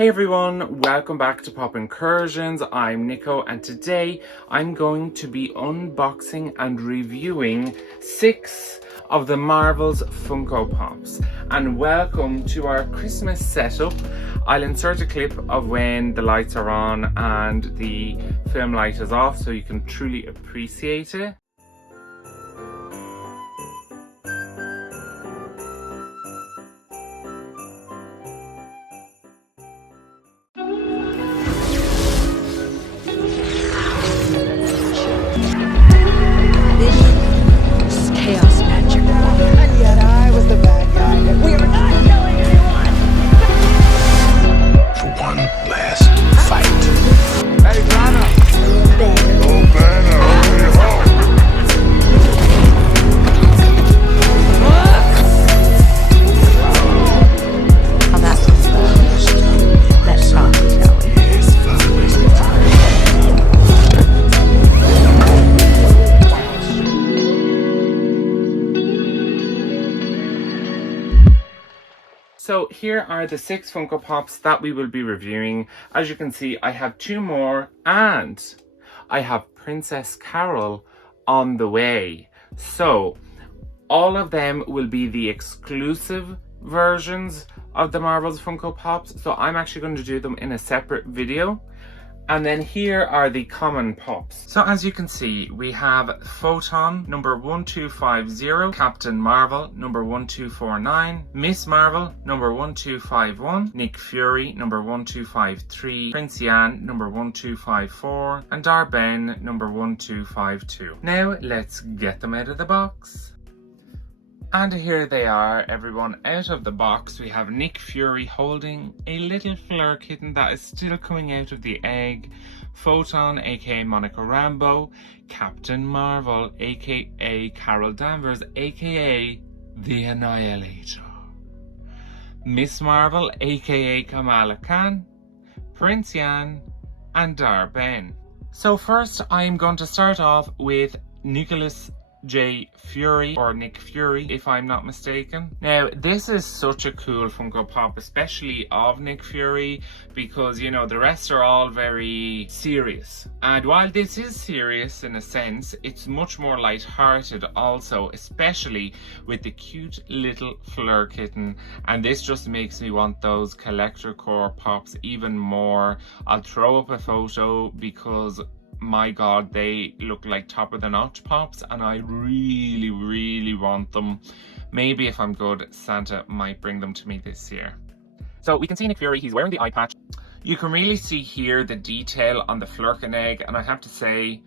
Hey everyone, welcome back to Pop Incursions. I'm Nico and today I'm going to be unboxing and reviewing 6 of the Marvel's Funko Pops. And welcome to our Christmas setup. I'll insert a clip of when the lights are on and the film light is off so you can truly appreciate it. So here are the 6 Funko Pops that we will be reviewing. As you can see, I have 2 more and I have Princess Carol on the way. So all of them will be the exclusive versions of the Marvel's Funko Pops. So I'm actually going to do them in a separate video. And then here are the common pops. So as you can see, we have Photon number 1250, Captain Marvel number 1249, MsMarvel number 1251, Nick Fury number 1253, Prince Yan number 1254, and Dar-Benn number 1252. Now let's get them out of the box. And here they are, everyone, out of the box. We have Nick Fury holding a little Flerkitten that is still coming out of the egg, Photon aka Monica Rambeau, Captain Marvel aka Carol Danvers aka The Annihilator, MsMarvel aka Kamala Khan, Prince Yan, and Dar-Benn. So first I'm going to start off with Nicholas J. Fury, or Nick Fury if I'm not mistaken. Now this is such a cool Funko Pop, especially of Nick Fury, because you know the rest are all very serious, and while this is serious in a sense, it's much more light-hearted also, especially with the cute little Flerkitten, and this just makes me want those collector core pops even more. I'll throw up a photo because my god, they look like top of the notch pops and I really want them. Maybe if I'm good, Santa might bring them to me this year. So we can see Nick Fury, he's wearing the eye patch. You can really see here the detail on the Flerken egg, and I have to say,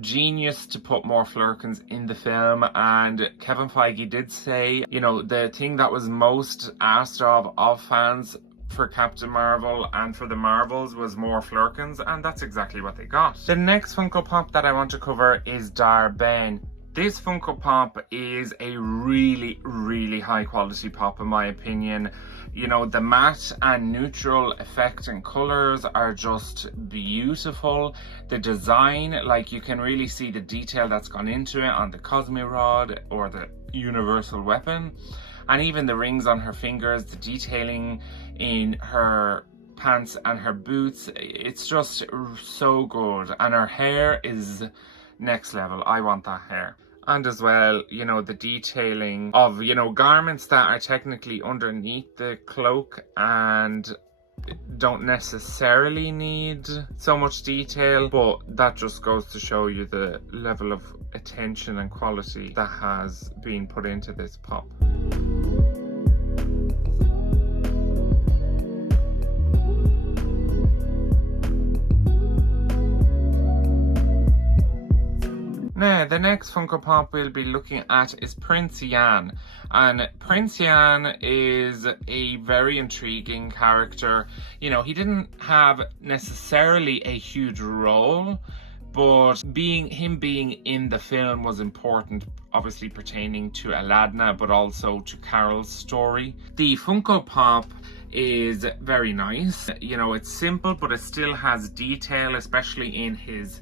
genius to put more Flerkens in the film. And Kevin Feige did say, you know, the thing that was most asked of fans for Captain Marvel and for the Marvels was more Flerkens, and that's exactly what they got. The next Funko Pop that I want to cover is Dar-Benn. This Funko Pop is a really high quality pop in my opinion. You know, the matte and neutral effect and colors are just beautiful. The design, like, you can really see the detail that's gone into it on the Cosmi Rod or the Universal Weapon. And even the rings on her fingers, the detailing in her pants and her boots, it's just so good. And her hair is next level. I want that hair. And as well, you know, the detailing of, you know, garments that are technically underneath the cloak and don't necessarily need so much detail, but that just goes to show you the level of attention and quality that has been put into this pop. Now, the next Funko Pop we'll be looking at is Prince Yan. And Prince Yan is a very intriguing character. You know, he didn't have necessarily a huge role, but him being in the film was important, obviously pertaining to Aladdin, but also to Carol's story. The Funko Pop is very nice. You know, it's simple, but it still has detail, especially in his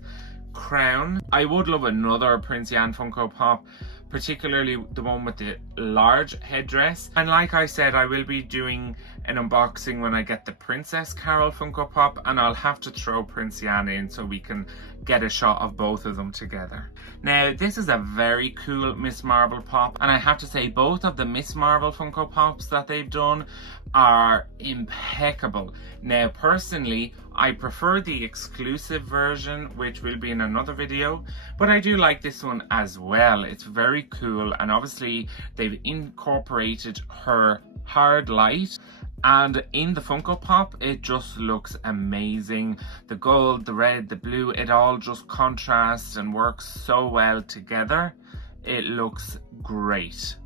crown. I would love another Prince Yan Funko Pop, particularly the one with the large headdress. And like I said, I will be doing an unboxing when I get the Princess Carol Funko Pop, and I'll have to throw Prince Yan in so we can get a shot of both of them together. Now, this is a very cool MsMarvel pop, and I have to say both of the MsMarvel Funko Pops that they've done are impeccable. Now, personally, I prefer the exclusive version, which will be in another video, but I do like this one as well. It's very cool, and obviously they've incorporated her hard light, and in the Funko Pop it just looks amazing. The gold, the red, the blue, it all just contrasts and works so well together. It looks great.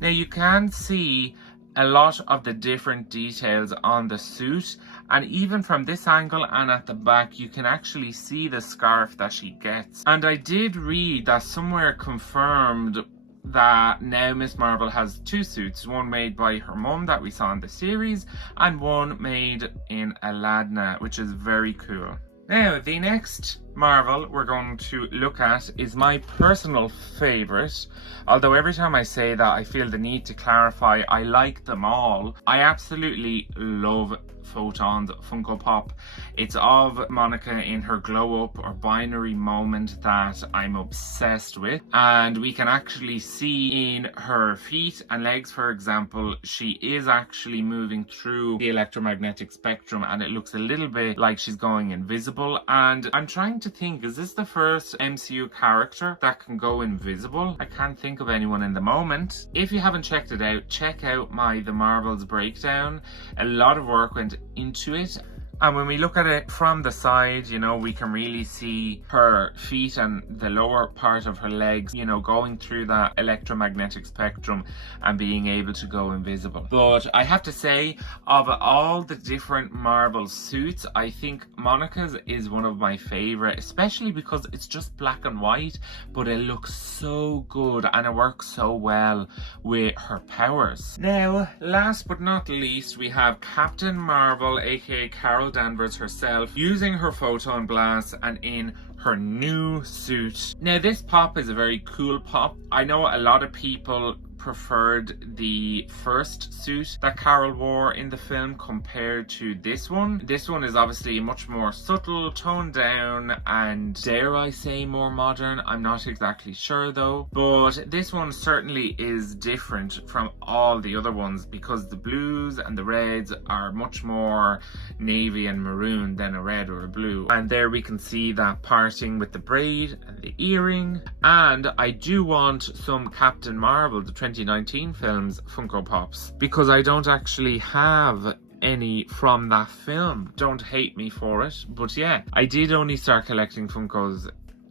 Now, you can see a lot of the different details on the suit, and even from this angle and at the back you can actually see the scarf that she gets. And I did read that somewhere confirmed that now MsMarvel has two suits, one made by her mum that we saw in the series and one made in Aladna, which is very cool. Now, the next Marvel we're going to look at is my personal favourite. Although every time I say that I feel the need to clarify, I like them all. I absolutely love Photon's Funko Pop. It's of Monica in her glow up or binary moment that I'm obsessed with, and we can actually see in her feet and legs, for example, she is actually moving through the electromagnetic spectrum, and it looks a little bit like she's going invisible. And I'm trying to think, is this the first MCU character that can go invisible? I can't think of anyone in the moment. If you haven't checked it out, check out my The Marvels breakdown. A lot of work went into it, and when we look at it from the side, you know, we can really see her feet and the lower part of her legs, you know, going through that electromagnetic spectrum and being able to go invisible. But I have to say, of all the different Marvel suits, I think Monica's is one of my favorite, especially because it's just black and white, but it looks so good and it works so well with her powers. Now, last but not least, we have Captain Marvel, aka Carol Danvers herself, using her photon blast and in her new suit. Now, this pop is a very cool pop. I know a lot of people preferred the first suit that Carol wore in the film compared to this one. This one is obviously much more subtle, toned down, and dare I say more modern. I'm not exactly sure though, but this one certainly is different from all the other ones because the blues and the reds are much more navy and maroon than a red or a blue. And there we can see that parting with the braid and the earring. And I do want some Captain Marvel, the 2019 films Funko Pops, because I don't actually have any from that film. Don't hate me for it, but yeah, I did only start collecting Funkos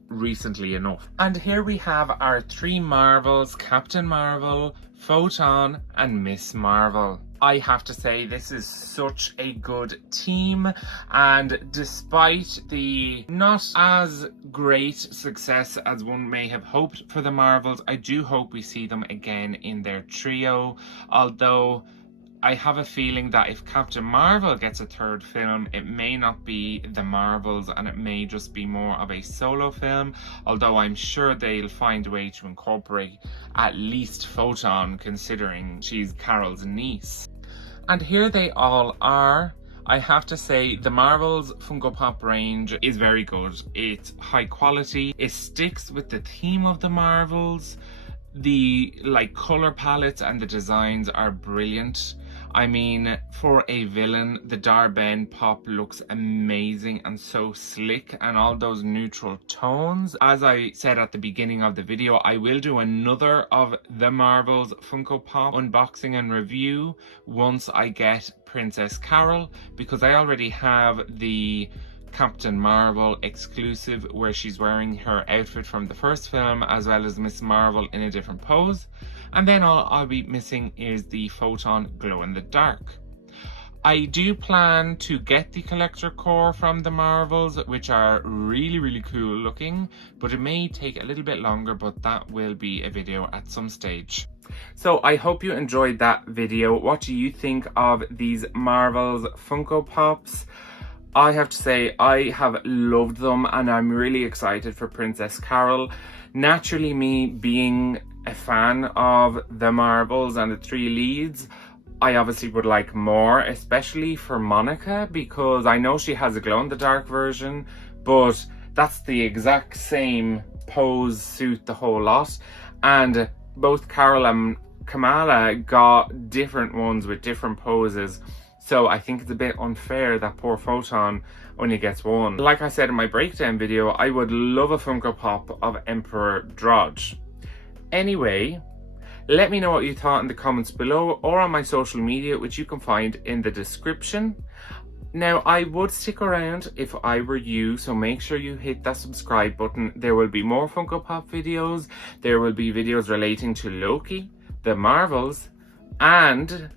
recently enough. And here we have our three Marvels: Captain Marvel, Photon and MsMarvel. I have to say, this is such a good team, and despite the not as great success as one may have hoped for the Marvels, I do hope we see them again in their trio. Although I have a feeling that if Captain Marvel gets a third film, it may not be the Marvels and it may just be more of a solo film, although I'm sure they'll find a way to incorporate at least Photon, considering she's Carol's niece. And here they all are. I have to say, the Marvels Funko Pop range is very good. It's high quality. It sticks with the theme of the Marvels. The color palettes and the designs are brilliant. I mean, for a villain, the Dar-Benn pop looks amazing and so slick, and all those neutral tones. As I said at the beginning of the video, I will do another of the Marvels Funko Pop unboxing and review once I get Princess Carol, because I already have the Captain Marvel exclusive where she's wearing her outfit from the first film, as well as MsMarvel in a different pose. And then all I'll be missing is the Photon glow in the dark. I do plan to get the collector core from the Marvels, which are really, really cool looking, but it may take a little bit longer, but that will be a video at some stage. So I hope you enjoyed that video. What do you think of these Marvels Funko Pops? I have to say, I have loved them, and I'm really excited for Princess Carol. Naturally, me being a fan of the Marvels and the three leads, I obviously would like more, especially for Monica, because I know she has a glow-in-the-dark version, but that's the exact same pose, suit, the whole lot. And both Carol and Kamala got different ones with different poses. So I think it's a bit unfair that poor Photon only gets one. Like I said in my breakdown video, I would love a Funko Pop of Emperor Drudge. Anyway, let me know what you thought in the comments below or on my social media, which you can find in the description. Now, I would stick around if I were you, so make sure you hit that subscribe button. There will be more Funko Pop videos. There will be videos relating to Loki, the Marvels, and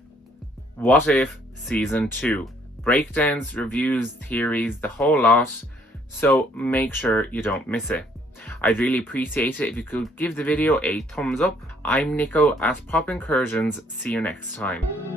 What If Season 2. Breakdowns, reviews, theories, the whole lot. So make sure you don't miss it. I'd really appreciate it if you could give the video a thumbs up. I'm Nico at Pop Incursions. See you next time.